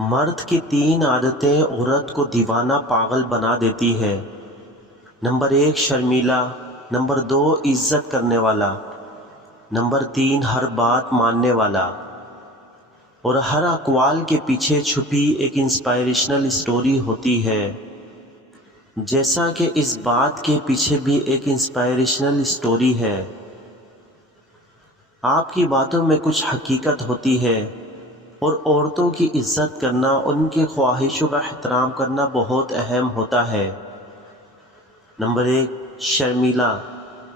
مرد کی 3 عادتیں عورت کو دیوانہ پاگل بنا دیتی ہے۔ نمبر 1 شرمیلا، نمبر 2 عزت کرنے والا، نمبر 3 ہر بات ماننے والا۔ اور ہر اقوال کے پیچھے چھپی ایک انسپائریشنل اسٹوری ہوتی ہے، جیسا کہ اس بات کے پیچھے بھی ایک انسپائریشنل اسٹوری ہے۔ آپ کی باتوں میں کچھ حقیقت ہوتی ہے، اور عورتوں کی عزت کرنا اور ان کی خواہشوں کا احترام کرنا بہت اہم ہوتا ہے۔ نمبر 1 شرمیلا،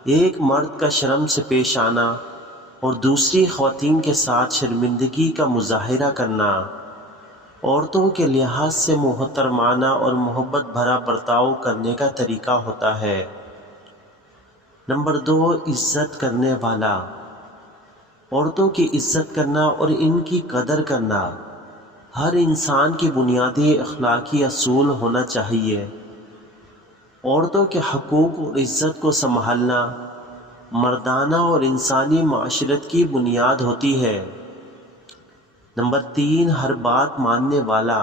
ایک مرد کا شرم سے پیش آنا اور دوسری خواتین کے ساتھ شرمندگی کا مظاہرہ کرنا عورتوں کے لحاظ سے محترمانہ اور محبت بھرا برتاؤ کرنے کا طریقہ ہوتا ہے۔ نمبر 2 عزت کرنے والا، عورتوں کی عزت کرنا اور ان کی قدر کرنا ہر انسان کی بنیادی اخلاقی اصول ہونا چاہیے۔ عورتوں کے حقوق اور عزت کو سنبھالنا مردانہ اور انسانی معاشرت کی بنیاد ہوتی ہے۔ نمبر 3 ہر بات ماننے والا،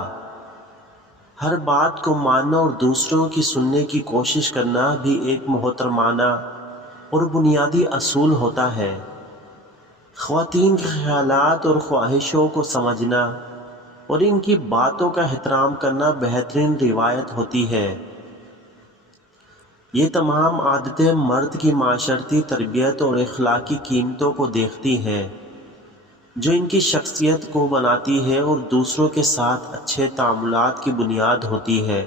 ہر بات کو ماننا اور دوسروں کی سننے کی کوشش کرنا بھی ایک محترمانہ اور بنیادی اصول ہوتا ہے۔ خواتین کے خیالات اور خواہشوں کو سمجھنا اور ان کی باتوں کا احترام کرنا بہترین روایت ہوتی ہے۔ یہ تمام عادتیں مرد کی معاشرتی تربیت اور اخلاقی قیمتوں کو دیکھتی ہیں، جو ان کی شخصیت کو بناتی ہے اور دوسروں کے ساتھ اچھے تعاملات کی بنیاد ہوتی ہے۔